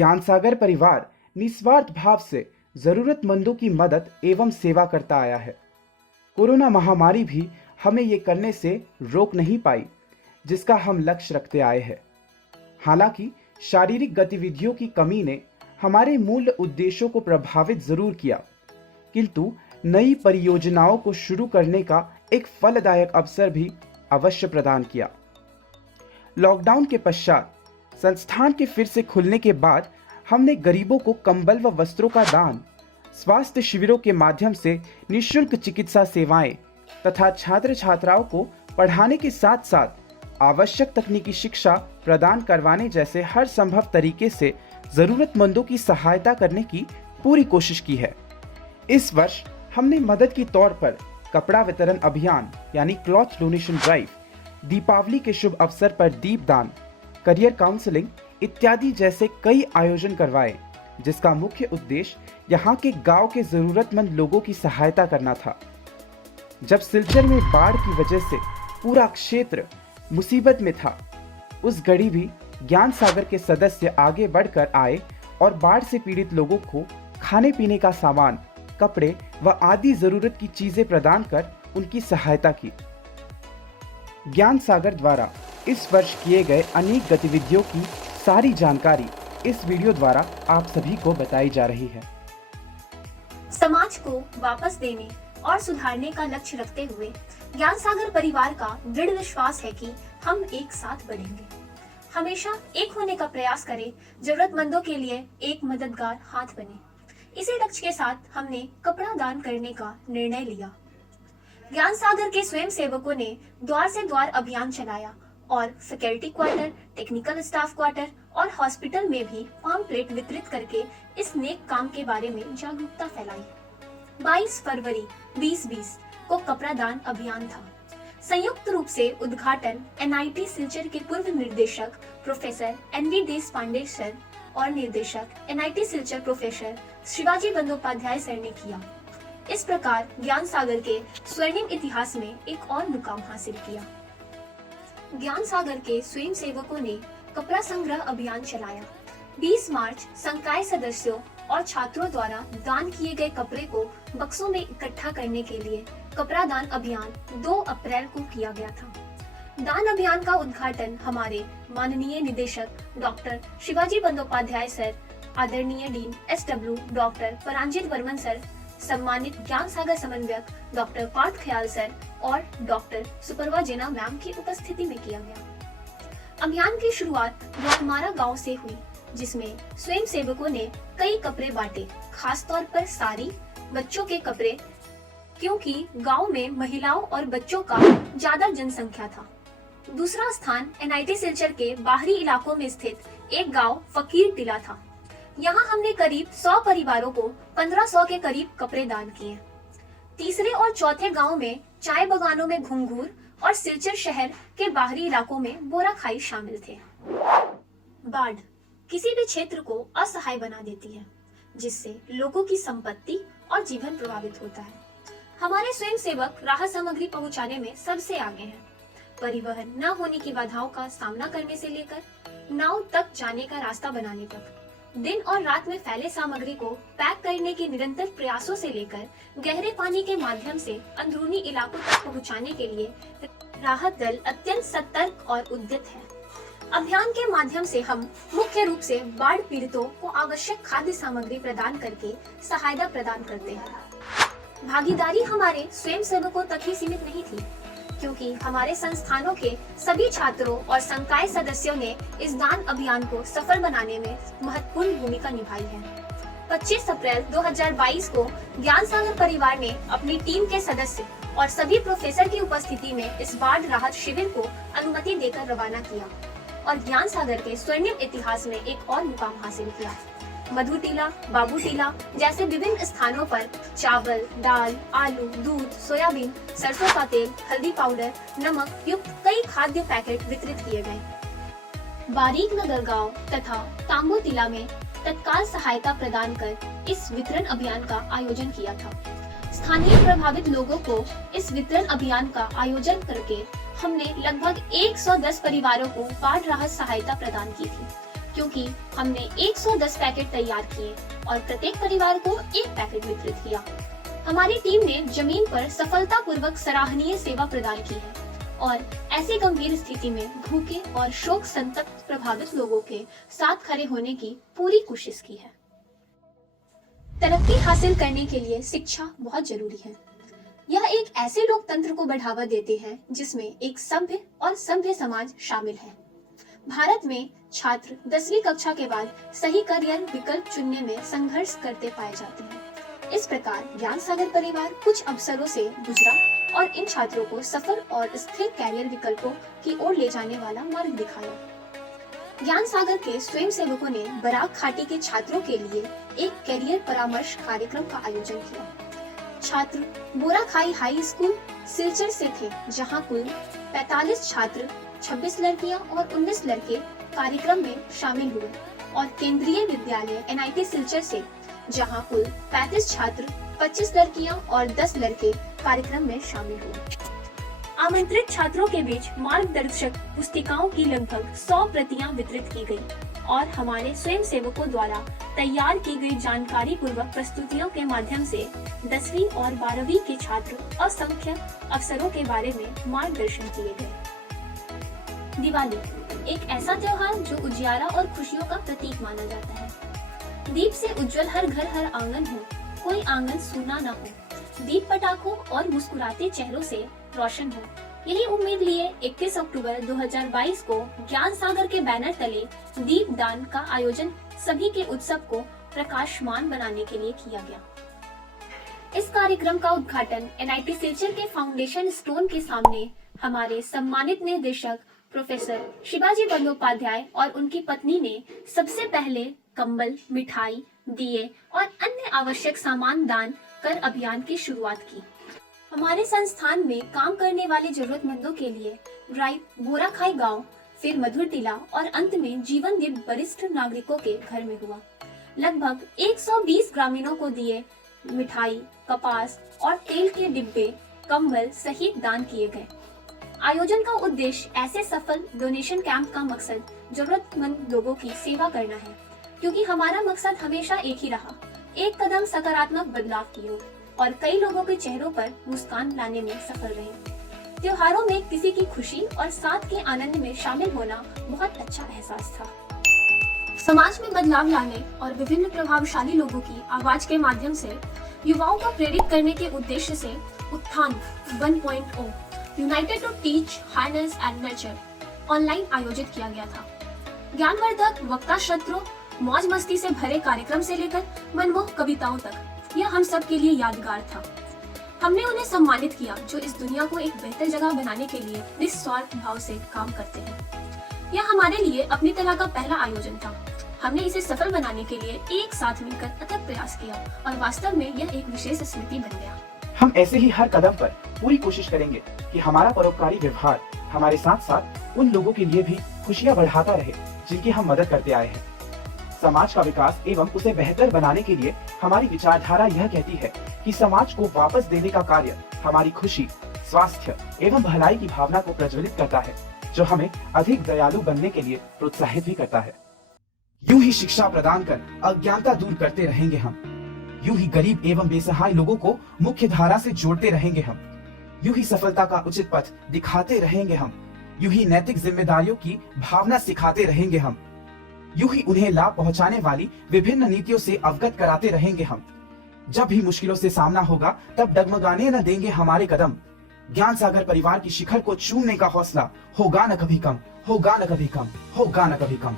ज्ञानसागर परिवार निस्वार्थ भाव से जरूरतमंदों की मदद एवं सेवा करता आया है। कोरोना महामारी भी हमें ये करने से रोक नहीं पाई, जिसका हम लक्ष्य रखते आए हैं। हालांकि शारीरिक गतिविधियों की कमी ने हमारे मूल उद्देश्यों को प्रभावित जरूर किया, किंतु नई परियोजनाओं को शुरू करने का एक फलदायक अवसर भी अवश्य प्रदान किया। लॉकडाउन के पश्चात संस्थान के फिर से खुलने के बाद हमने गरीबों को कंबल व वस्त्रों का दान, स्वास्थ्य शिविरों के माध्यम से निःशुल्क चिकित्सा सेवाएं तथा छात्र छात्राओं को पढ़ाने के साथ साथ आवश्यक तकनीकी शिक्षा प्रदान करवाने जैसे हर संभव तरीके से जरूरतमंदों की सहायता करने की पूरी कोशिश की है। इस वर्ष हमने मदद के तौर पर कपड़ा वितरण अभियान यानी क्लॉथ डोनेशन ड्राइव, दीपावली के शुभ अवसर पर दीपदान, करियर काउंसलिंग इत्यादि जैसे कई आयोजन करवाए, जिसका मुख्य उद्देश्य यहाँ के गांव के जरूरतमंद लोगों की सहायता करना था। जब सिलचर में बाढ़ की वजह से पूरा क्षेत्र मुसीबत में था, उस घड़ी भी ज्ञान सागर के सदस्य आगे बढ़कर आए और बाढ़ से पीड़ित लोगों को खाने पीने का सामान, कपड़े व आदि जरूरत की चीजें प्रदान कर उनकी सहायता की। ज्ञान सागर द्वारा इस वर्ष किए गए अनेक गतिविधियों की सारी जानकारी इस वीडियो द्वारा आप सभी को बताई जा रही है। समाज को वापस देने और सुधारने का लक्ष्य रखते हुए ज्ञान सागर परिवार का दृढ़ विश्वास है कि हम एक साथ बढ़ेंगे, हमेशा एक होने का प्रयास करें, जरूरतमंदों के लिए एक मददगार हाथ बने। इसी लक्ष्य के साथ हमने कपड़ा दान करने का निर्णय लिया। ज्ञान सागर के स्वयं सेवकों ने द्वार से द्वार अभियान चलाया और faculty quarter, technical staff quarter और हॉस्पिटल में भी फार्म प्लेट वितरित करके इस नेक काम के बारे में जागरूकता फैलाई। 22 फरवरी 2020 को कपड़ा दान अभियान था। संयुक्त रूप से उद्घाटन एनआईटी सिलचर के पूर्व निर्देशक प्रोफेसर एनवी देश पांडे सर और निर्देशक NIT Silchar professor Shivaji Bandyopadhyay sir ने किया। इस प्रकार ज्ञान सागर के स्वर्णिम इतिहास में एक और मुकाम हासिल किया। ज्ञान सागर के स्वयं सेवकों ने कपड़ा संग्रह अभियान चलाया। 20 मार्च संकाय सदस्यों और छात्रों द्वारा दान किए गए कपड़े को बक्सों में इकट्ठा करने के लिए कपड़ा दान अभियान 2 अप्रैल को किया गया था। दान अभियान का उद्घाटन हमारे माननीय निदेशक डॉक्टर शिवाजी बंदोपाध्याय सर, आदरणीय dean SW doctor Paranjit Varman sir, सम्मानित ज्ञान सागर समन्वयक डॉक्टर पार्थ ख्याल सर और डॉक्टर सुपर्वा जेना मैम की उपस्थिति में किया गया। अभियान की शुरुआत ग्वाटमारा गांव से हुई, जिसमें स्वयं सेवकों ने कई कपड़े बांटे, खास तौर पर साड़ी, बच्चों के कपड़े, क्योंकि गांव में महिलाओं और बच्चों का ज्यादा जनसंख्या था। दूसरा स्थान एनआईटी सिलचर के बाहरी इलाकों में स्थित एक गांव फकीर टीला था। यहाँ हमने करीब 100 परिवारों को 1500 के करीब कपड़े दान किए। तीसरे और चौथे गांव में चाय बगानों में घुंघूर और सिलचर शहर के बाहरी इलाकों में बोरा खाई शामिल थे। बाढ़ किसी भी क्षेत्र को असहाय बना देती है, जिससे लोगों की संपत्ति और जीवन प्रभावित होता है। हमारे स्वयं सेवक राहत सामग्री पहुंचाने में सबसे आगे हैं। परिवहन न होने की बाधाओं का सामना करने से लेकर नाव तक जाने का रास्ता बनाने तक, दिन और रात में फैले सामग्री को पैक करने के निरंतर प्रयासों से लेकर गहरे पानी के माध्यम से अंदरूनी इलाकों तक पहुंचाने के लिए राहत दल अत्यंत सतर्क और उद्यत है। अभियान के माध्यम से हम मुख्य रूप से बाढ़ पीड़ितों को आवश्यक खाद्य सामग्री प्रदान करके सहायता प्रदान करते हैं। भागीदारी हमारे स्वयं सेवकों तक ही सीमित नहीं थी, क्योंकि हमारे संस्थानों के सभी छात्रों और संकाय सदस्यों ने इस दान अभियान को सफल बनाने में महत्वपूर्ण भूमिका निभाई है। 25 अप्रैल 2022 को ज्ञान सागर परिवार ने अपनी टीम के सदस्य और सभी प्रोफेसर की उपस्थिति में इस बाढ़ राहत शिविर को अनुमति देकर रवाना किया और ज्ञान सागर के स्वर्णिम इतिहास में एक और मुकाम हासिल किया। मधु टीला, बाबू टीला जैसे विभिन्न स्थानों पर चावल, दाल, आलू, दूध, सोयाबीन, सरसों का तेल, हल्दी पाउडर, नमक युक्त कई खाद्य पैकेट वितरित किए गए। बारीक नगर गांव तथा तांबो टीला में तत्काल सहायता प्रदान कर इस वितरण अभियान का आयोजन किया था। स्थानीय प्रभावित लोगों को इस वितरण अभियान का आयोजन करके हमने लगभग 110 परिवारों को बाढ़ राहत सहायता प्रदान की थी, क्योंकि हमने 110 पैकेट तैयार किए और प्रत्येक परिवार को एक पैकेट वितरित किया। हमारी टीम ने जमीन पर सफलतापूर्वक सराहनीय सेवा प्रदान की है और ऐसी गंभीर स्थिति में भूखे और शोक संतप्त प्रभावित लोगों के साथ खड़े होने की पूरी कोशिश की है। तरक्की हासिल करने के लिए शिक्षा बहुत जरूरी है। यह एक ऐसे लोकतंत्र को बढ़ावा देते हैं जिसमें एक सभ्य और सभ्य समाज शामिल है। भारत में छात्र 10वीं कक्षा के बाद सही करियर विकल्प चुनने में संघर्ष करते पाए जाते हैं। इस प्रकार ज्ञान सागर परिवार कुछ अवसरों से गुजरा और इन छात्रों को सफल और स्थिर कैरियर विकल्पों की ओर ले जाने वाला मार्ग दिखाया। ज्ञान सागर के स्वयंसेवकों ने बराक घाटी के छात्रों के लिए एक कैरियर परामर्श कार्यक्रम का आयोजन किया। छात्र बोराखाई हाई स्कूल सिलचर से थे, जहां कुल 45 छात्र, 26 लड़कियां और 19 लड़के कार्यक्रम में शामिल हुए और केंद्रीय विद्यालय NIT सिलचर से, जहां कुल 35 छात्र, 25 लड़कियां और 10 लड़के कार्यक्रम में शामिल हुए। आमंत्रित छात्रों के बीच मार्गदर्शक पुस्तिकाओं की लगभग 100 प्रतियां वितरित की गई और हमारे स्वयंसेवकों द्वारा तैयार की गई जानकारी पूर्वक प्रस्तुतियों के माध्यम से 10वीं और 12वीं के छात्र असंख्य अवसरों के बारे में मार्गदर्शन किए गए। दिवाली एक ऐसा त्योहार जो उजियारा और खुशियों का प्रतीक माना जाता है। दीप से उज्जवल हर घर हर आंगन हो, कोई आंगन सूना न हो। दीप पटाखों और मुस्कुराते चेहरों से रोशन हो, यही उम्मीद लिए 21 अक्टूबर 2022 को ज्ञान सागर के बैनर तले दीप दान का आयोजन सभी के उत्सव को प्रकाशमान बनाने के लिए किया गया। इस कार्यक्रम का उद्घाटन NIT सिलचर के फाउंडेशन स्टोन के सामने हमारे सम्मानित निदेशक प्रोफेसर शिवाजी बंदोपाध्याय और उनकी पत्नी ने सबसे पहले कंबल, मिठाई, दिए और अन्य आवश्यक सामान दान कर अभियान की शुरुआत की। हमारे संस्थान में काम करने वाले जरूरतमंदों के लिए ड्राइव बोराखाई गांव, फिर मधुर टीला और अंत में जीवन दीप वरिष्ठ नागरिकों के घर में हुआ। लगभग 120 ग्रामीणों को दिए, मिठाई, कपास और तेल के डिब्बे, कंबल सहित दान किए गए। आयोजन का उद्देश्य ऐसे सफल डोनेशन कैंप का मकसद जरूरतमंद लोगों की सेवा करना है, क्योंकि हमारा मकसद हमेशा एक ही रहा, एक कदम सकारात्मक बदलाव की ओर और कई लोगों के चेहरों पर मुस्कान लाने में सफल रहे। त्योहारों में किसी की खुशी और साथ के आनंद में शामिल होना बहुत अच्छा एहसास था। समाज में बदलाव लाने और विभिन्न प्रभावशाली लोगों की आवाज के माध्यम से युवाओं को प्रेरित करने के उद्देश्य से Utthan 1.0 united to teach, harness and nurture online आयोजित किया गया था। ज्ञानवर्धक वक्ता सत्रों, मौज मस्ती से भरे कार्यक्रम से लेकर मनमोहक कविताओं तक यह हम सब के लिए यादगार था। हमने उन्हें सम्मानित किया जो इस दुनिया को एक बेहतर जगह बनाने के लिए निस्वार्थ भाव से काम करते हैं। यह हमारे लिए अपनी तरह का पहला आयोजन था। हमने इसे सफल बनाने के लिए एक साथ मिलकर अथक प्रयास किया और वास्तव में यह एक विशेष स्मृति बन गया। हम ऐसे ही हर कदम पर पूरी कोशिश करेंगे कि हमारा परोपकारी व्यवहार हमारे साथ साथ उन लोगों के लिए भी खुशियां बढ़ाता रहे जिनकी हम मदद करते आए हैं। समाज का विकास एवं उसे बेहतर बनाने के लिए हमारी विचारधारा यह कहती है कि समाज को वापस देने का कार्य हमारी खुशी, स्वास्थ्य एवं भलाई की भावना को प्रज्वलित करता है, जो हमें अधिक दयालु बनने के लिए प्रोत्साहित भी करता है। यूं ही शिक्षा प्रदान कर अज्ञानता दूर करते रहेंगे हम। यूं ही गरीब एवं बेसहाय लोगों को मुख्य धारा से जोड़ते रहेंगे हम। यूं ही सफलता का उचित पथ दिखाते रहेंगे हम। यूं ही नैतिक जिम्मेदारियों की भावना सिखाते रहेंगे हम। यूं ही उन्हें लाभ पहुंचाने वाली विभिन्न नीतियों से अवगत कराते रहेंगे हम। जब भी मुश्किलों से सामना होगा तब डगमगाने न देंगे हमारे कदम। ज्ञान सागर परिवार की शिखर को चूमने का हौसला होगा न कभी कम, होगा न कभी कम, होगा न कभी कम।